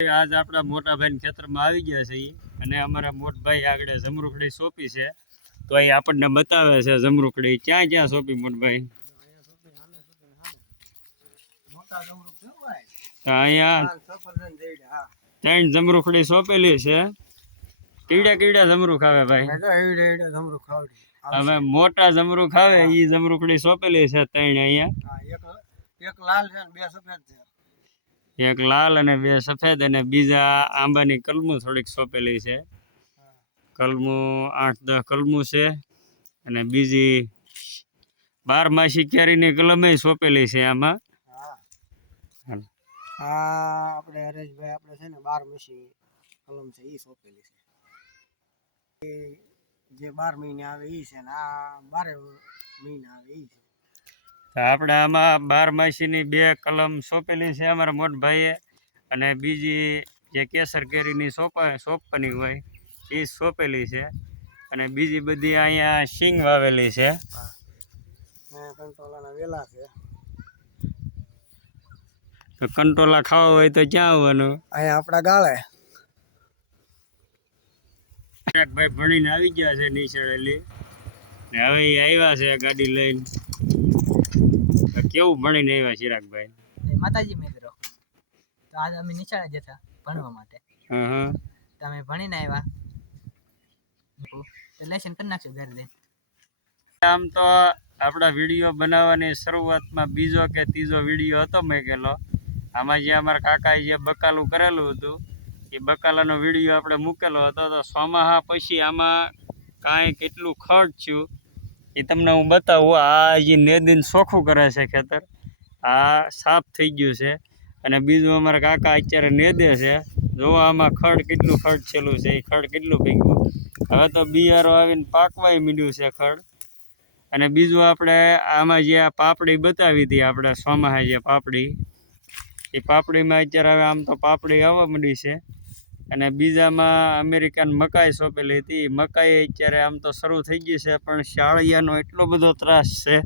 આજ આપણા મોટા ભાઈ ખેતરમાં આવી ગયા છે અને અમારા મોટા ભાઈ આગળ જમરૂખડી સોંપી છે તો અહીં આપણને બતાવે છે જમરૂખડી ક્યાં ક્યાં સોંપી મોટભાઈ અહીંયા 3 જમરૂખડી સોંપેલી છે કીડા કીડા જમરૂખ આવે ભાઈ હવે મોટા જમરૂખ આવે એ જમરૂખડી સોંપેલી છે 3 અહીંયા એક લાલ અને 2 સફેદ અને બીજા આંબાની કલમું થોડીક સોંપેલી છે કલમું 8-10 કલમું છે અને બીજી 12 માસી કેરીની કલમે સોંપેલી છે આમાં આપણે હરેશભાઈ આપણે છે ને 12 માસી કલમ છે ઈ સોંપેલી છે જે 12 મહિને આવે ઈ છે ને આ 12 મહિને આવે ઈ છે આપણે આમાં 12 માસીની 2 કલમ સોંપેલી છે અમારા મોટા ભાઈએ અને બીજી જે કેસર કેરીની સોંપવાની હોય એ સોંપેલી છે અને બીજી બધી અહીંયા સિંગ વાવેલી છે કંટોલાના વેલા છે તો કંટોલા ખાવા હોય તો ક્યાં આવવાનું અહીંયા આપણા ગાળે ભાઈ ભણીને આવી ગયા છે નિશાળેલી ને હવે એ આવ્યા છે ગાડી લઈને કેવું ભણીને આવ્યા ચિરાગભાઈ માતાજી મિત્રો તો આજ અમે નિશાળે જતા ભણવા માટે તો અમે ભણીને આવ્યા તો લેસન કરી નાખશું ઘરે જઈને આમ તો આપણા વિડીયો બનાવવાની શરૂઆતમાં બીજો કે ત્રીજો વિડીયો હતો મેકેલો આમાં જે અમારા કાકાએ જે બકાલું કરેલું હતું એ બકાલાનો વિડીયો આપણે મૂકેલો હતો તો સોમાહા પછી આમાં કાંઈ કેટલું ખર્ચ થયું એ તમને હું બતાવું આ જે નેદીને ચોખ્ખું કરે છે ખેતર આ સાફ થઈ ગયું છે અને બીજું અમારા કાકા અત્યારે નેદે છે જોવા આમાં ખડ કેટલું ખડ છેલું છે એ ખડ કેટલું ભેગું હવે તો બિયારો આવીને પાકવાય મીડ્યું છે ખડ અને બીજું આપણે આમાં જે આ પાપડી બતાવી હતી આપણે સોમાહા જે પાપડી એ પાપડીમાં અત્યારે હવે આમ તો પાપડી આવવા માંડી છે અને બીજામાં અમેરિકન મકાઈ સોંપેલી હતી મકાઈ અત્યારે આમ તો શરૂ થઈ ગઈ છે પણ શાળિયાનો એટલો બધો ત્રાસ છે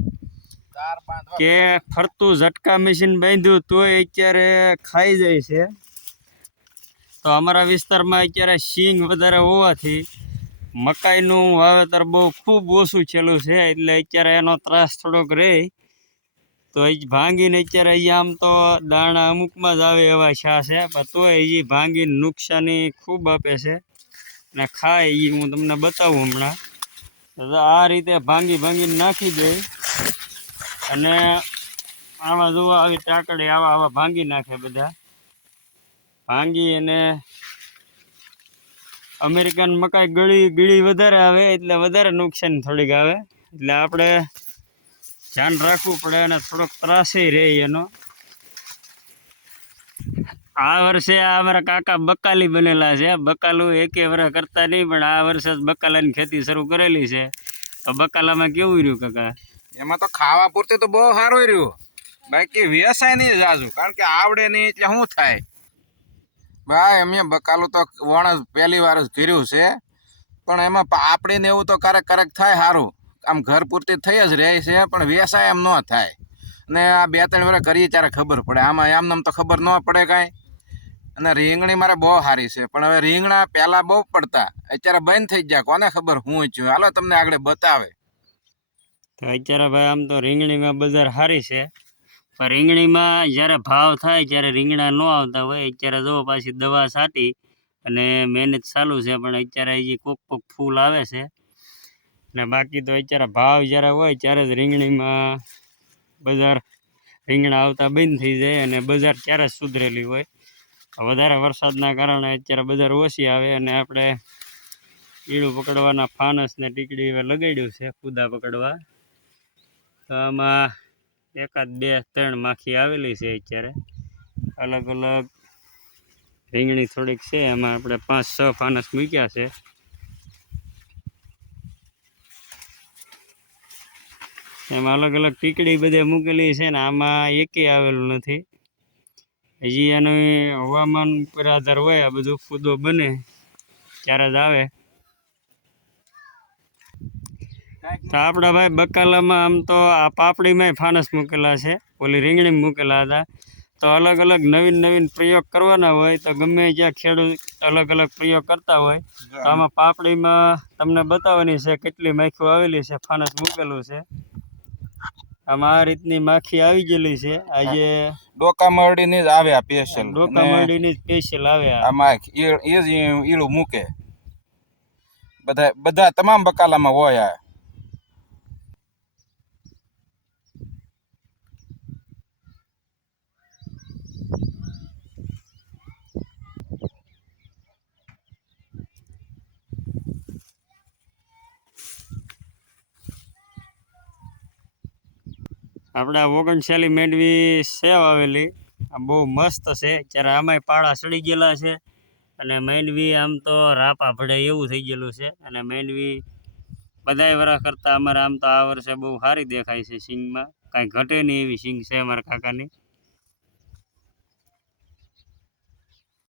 કે ફરતું ઝટકા મશીન બાંધ્યું તોય અત્યારે ખાઈ જાય છે તો અમારા વિસ્તારમાં અત્યારે સિંગ વધારે હોવાથી મકાઈનું વાવેતર બહુ ખૂબ ઓછું છેલ્લું છે એટલે અત્યારે એનો ત્રાસ થોડોક રહે તો એ ભાંગીને અત્યારે અહીંયા આમ તો દાણા અમુકમાં જ આવે એવા છા છે પણ તોય એ ભાંગીને નુકસાની ખૂબ આપે છે અને ખાય એ હું તમને બતાવું હમણાં તો આ રીતે ભાંગીને નાખી દે અને આમાં જોવા આવી ટાકડી આવા ભાંગી નાખે બધા ભાંગી અને અમેરિકન મકાઈ ગળી વધારે આવે એટલે વધારે નુકસાન થોડીક આવે એટલે આપણે ધ્યાન રાખવું પડે અને થોડોક ત્રાસે રહે એનો આ વર્ષે અમારા કાકા બકાલી બનેલા છે બકાલું એકે વર્ષ કરતા નહીં પણ આ વર્ષે જ બકાલાની ખેતી શરૂ કરેલી છે તો બકાલામાં કેવું રહ્યું કાકા એમાં તો ખાવા પૂરતું તો બહુ સારું રહ્યું બાકી વ્યવસાય નહીં જાજુ કારણ કે આવડે નહીં એટલે શું થાય ભાઈ અમે બકાલું તો વણ પહેલી વાર જ કર્યું છે પણ એમાં પાપડીને એવું તો ક્યારેક થાય સારું આમ ઘર પૂરતી થઈ જ રહે છે પણ વ્યવસાય એમ ન થાય ને આ 2-3 વર્ષ કરીએ ત્યારે ખબર પડે આમાં એમ તો ખબર ન પડે કાંઈ અને રીંગણી મારે બહુ સારી છે પણ હવે રીંગણા પહેલાં બહુ પડતા અત્યારે બંધ થઈ ગયા કોને ખબર હું છું હાલો તમને આગળ બતાવે તો અત્યારે ભાઈ આમ તો રીંગણીમાં બજાર સારી છે પણ રીંગણીમાં જ્યારે ભાવ થાય ત્યારે રીંગણા ન આવતા હોય અત્યારે જો પાછી દવા છાંટી અને મહેનત ચાલુ છે પણ અત્યારે હજી કોક ફૂલ આવે છે ને બાકી તો અત્યારે ભાવ જ્યારે હોય ત્યારે જ રીંગણીમાં બજાર રીંગણા આવતા બંધ થઈ જાય અને બજાર ત્યારે જ સુધરેલી હોય વધારે વરસાદના કારણે અત્યારે બજાર ઓછી આવે અને આપણે ઈડું પકડવાના ફાનસ ને ટીકડી હવે લગાડ્યું છે કૂદા પકડવા તો આમાં 1-2-3 માખી આવેલી છે અત્યારે અલગ અલગ રીંગણી થોડીક છે એમાં આપણે 5-6 ફાનસ મૂક્યા છે એમાં અલગ અલગ ટીકડી બધે મૂકેલી છે ને આમાં એકે આવેલું નથી હજી એનું હવામાન ઉપર આધાર હોય આ બધું ફૂદો બને ત્યારે જ આવે તો આપણા ભાઈ બકાલામાં આમ તો આ પાપડીમાં ફાનસ મૂકેલા છે ઓલી રીંગણી મૂકેલા હતા તો અલગ અલગ નવીન પ્રયોગ કરવાના હોય તો ગમે જ્યાં ખેડૂત અલગ અલગ પ્રયોગ કરતા હોય તો આમાં પાપડીમાં તમને બતાવવાની છે કેટલી માખીઓ આવેલી છે, ફાનસ મૂકેલું છે. આમાં આ રીતની માખી આવી ગયેલી છે. આજે ડોકા મરડીની જ આવે આ સ્પેશિયલ, ડોકા મંડીની સ્પેશિયલ આવે આ. આમાં એ જ ઈળું મૂકે. બધા તમામ બકાલામાં હોય આ. આપણા 39 મેંડવી સેવ આવેલી, આ બહુ મસ્ત છે. જ્યારે આમાંય પાળા સડી ગયેલા છે અને મેંડવી આમ તો રાપા ભળે એવું થઈ ગયેલું છે. અને મેંડવી બધાય વરસ કરતાં અમારે આમ તો આ વર્ષે બહુ સારી દેખાય છે. સિંગમાં કાંઈ ઘટે નહીં એવી સિંગ છે અમારા કાકાની.